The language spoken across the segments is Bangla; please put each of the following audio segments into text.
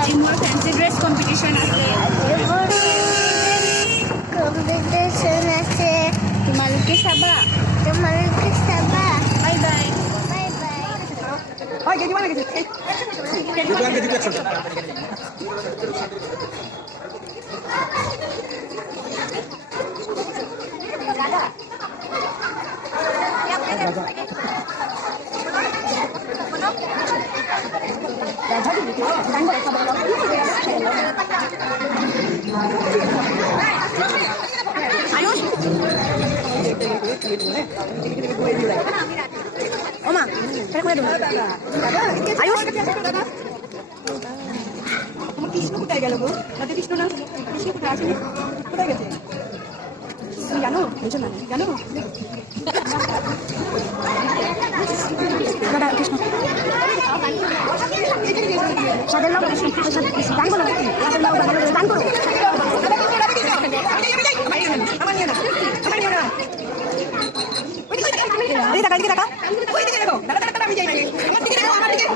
আজি মোৰ ফেন্সি ড্ৰেছ কম্পিটিশ্যন আছে। কম্পিটিশ্যন আছে, তোমালোকে চাবা। Bye bye. Bye bye. ওমা এটা করে দাও। আয়ুষ আমার কৃষ্ণ কোথায় গেল গো? রাতে কৃষ্ণ না, কৃষ্ণ কোথায় আসেনি, কোথায় গেছে তুমি জানো? বলছো না জানো? দাদা কৃষ্ণ সাদের লোক গান করো, সাদের লোক গান করো। আমার নিয়ে না, আমার নিয়ে না। এই টাকা দিকে টাকা, ওই দিকে দেখো, দাদা দাদা আমি যাই না, আমার দিকে দেখো, আমার দিকে।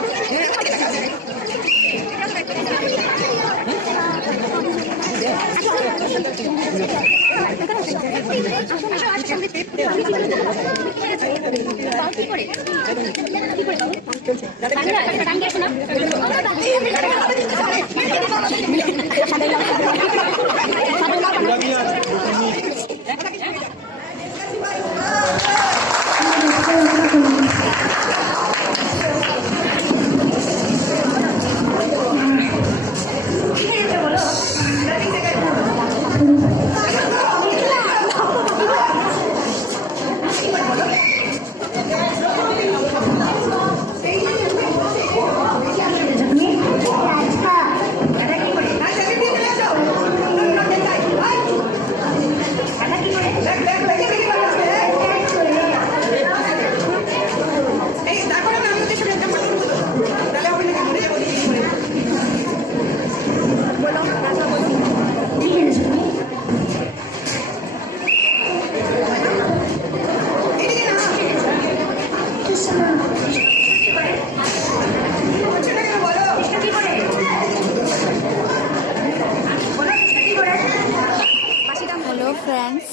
হেল্ল' ফ্ৰেণ্ডছ,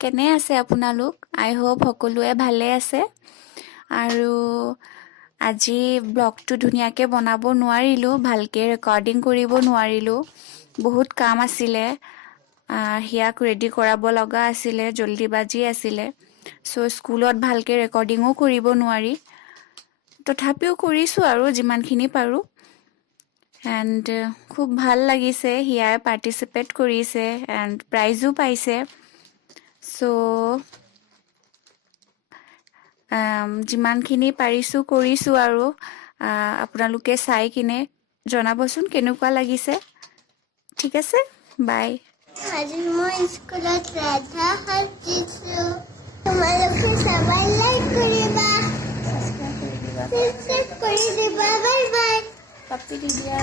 কেনে আছে আপোনালোক? আই হোপ সকলোৱে ভালে আছে। আৰু আজি ব্লগটো ধুনীয়াকৈ বনাব নোৱাৰিলোঁ, ভালকৈ ৰেকৰ্ডিং কৰিব নোৱাৰিলোঁ। বহুত কাম আছিলে, সিয়াক ৰেডি কৰাব লগা আছিলে, জল্দিবাজি আছিলে। চ' স্কুলত ভালকৈ ৰেকৰ্ডিঙো কৰিব নোৱাৰি, তথাপিও কৰিছোঁ আৰু যিমানখিনি পাৰোঁ। এণ্ড খুব ভাল লাগিছে, হিয়াই পাৰ্টিচিপেট কৰিছে এণ্ড প্ৰাইজো পাইছে। চ' যিমানখিনি পাৰিছোঁ কৰিছোঁ আৰু আপোনালোকে চাই কিনে জনাবচোন কেনেকুৱা লাগিছে। ঠিক আছে, বাই। আজি মই স্কুলত ৰাধা সাজিছোঁ, তোমালোকে সবাই লাইক কৰিবা, সাবস্ক্ৰাইব কৰি দিবা। Bye bye. পাপি দি দিয়া।